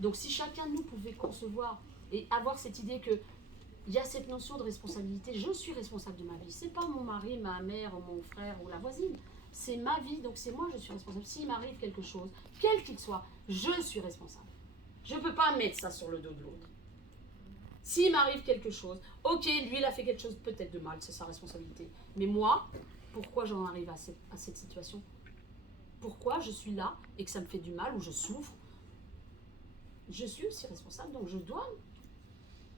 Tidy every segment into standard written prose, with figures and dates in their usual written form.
Donc si chacun de nous pouvait concevoir et avoir cette idée que il y a cette notion de responsabilité, je suis responsable de ma vie. C'est pas mon mari, ma mère, mon frère ou la voisine. C'est ma vie, donc c'est moi je suis responsable. S'il m'arrive quelque chose, quel qu'il soit, je suis responsable. Je ne peux pas mettre ça sur le dos de l'autre. S'il m'arrive quelque chose, ok, lui il a fait quelque chose peut-être de mal, c'est sa responsabilité. Mais moi, pourquoi j'en arrive à cette situation? Pourquoi je suis là et que ça me fait du mal ou je souffre? Je suis aussi responsable, donc je dois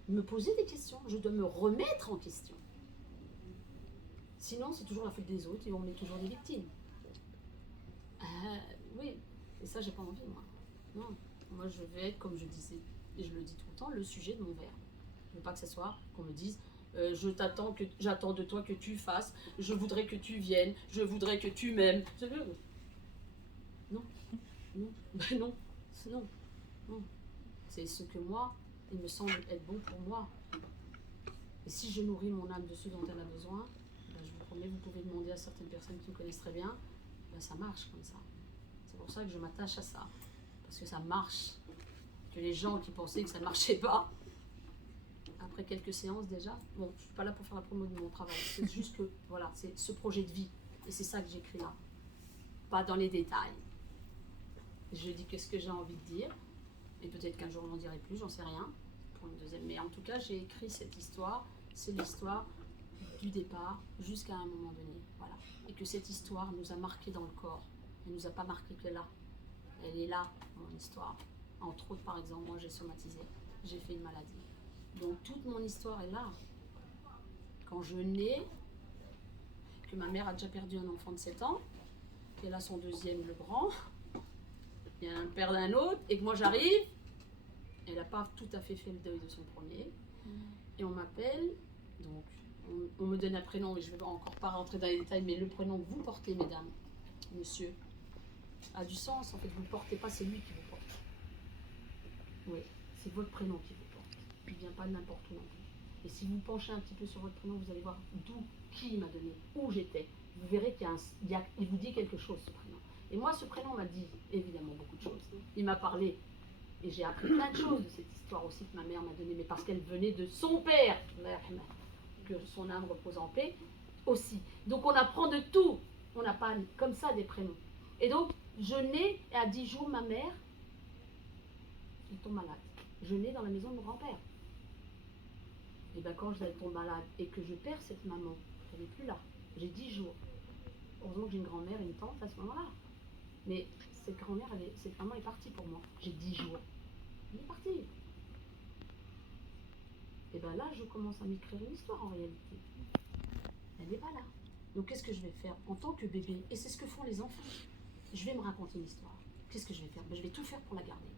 me poser des questions, je dois me remettre en question. Sinon, c'est toujours la faute des autres et on est toujours des victimes. Oui, et ça, j'ai pas envie, moi. Non, moi, je vais être, comme je disais, et je le dis tout le temps, le sujet de mon verbe. Je veux pas que ce soit qu'on me dise j'attends de toi que tu fasses, je voudrais que tu viennes, je voudrais que tu m'aimes. Non, non, ben non, non, non. C'est ce que moi, il me semble être bon pour moi. Et si je nourris mon âme de ce dont elle a besoin, ben je vous promets, vous pouvez demander à certaines personnes qui me connaissent très bien, ben ça marche comme ça. C'est pour ça que je m'attache à ça. Parce que ça marche. Que les gens qui pensaient que ça ne marchait pas, après quelques séances déjà, bon, je ne suis pas là pour faire la promo de mon travail, c'est juste que, voilà, c'est ce projet de vie. Et c'est ça que j'écris là. Pas dans les détails. Je dis que ce que j'ai envie de dire, et peut-être qu'un jour j'en dirai plus, j'en sais rien, pour une deuxième. Mais en tout cas, j'ai écrit cette histoire, c'est l'histoire du départ jusqu'à un moment donné. Voilà. Et que cette histoire nous a marqué dans le corps. Elle ne nous a pas marqué que là. Elle est là, mon histoire. Entre autres, par exemple, moi j'ai somatisé, j'ai fait une maladie. Donc toute mon histoire est là. Quand je nais, que ma mère a déjà perdu un enfant de 7 ans, qu'elle a son deuxième, le grand, il y a un père d'un autre, et que moi j'arrive, elle n'a pas tout à fait le deuil de son premier. Et on m'appelle, donc on me donne un prénom, et je ne vais encore pas rentrer dans les détails, mais le prénom que vous portez, mesdames, monsieur, a du sens. En fait, vous ne le portez pas, c'est lui qui vous porte. Oui, c'est votre prénom qui vous porte. Il ne vient pas de n'importe où non plus. Et si vous penchez un petit peu sur votre prénom, vous allez voir d'où, qui m'a donné, où j'étais. Vous verrez qu'il vous dit quelque chose, ce prénom. Et moi, ce prénom m'a dit évidemment beaucoup de choses. Il m'a parlé, et j'ai appris plein de choses de cette histoire aussi que ma mère m'a donnée, mais parce qu'elle venait de son père, que son âme repose en paix, aussi. Donc on apprend de tout. On n'a pas comme ça des prénoms. Et donc, je nais, et à 10 jours, ma mère, elle tombe malade. Je nais dans la maison de mon grand-père. Et bien quand je tombe malade et que je perds cette maman, elle n'est plus là. J'ai 10 jours. Heureusement que j'ai une grand-mère et une tante à ce moment-là. Mais cette grand-mère, cette maman est partie pour moi. J'ai 10 jours. Elle est partie. Et bien là, je commence à m'écrire une histoire en réalité. Elle n'est pas là. Donc qu'est-ce que je vais faire en tant que bébé? Et c'est ce que font les enfants. Je vais me raconter une histoire. Qu'est-ce que je vais faire? Ben, je vais tout faire pour la garder.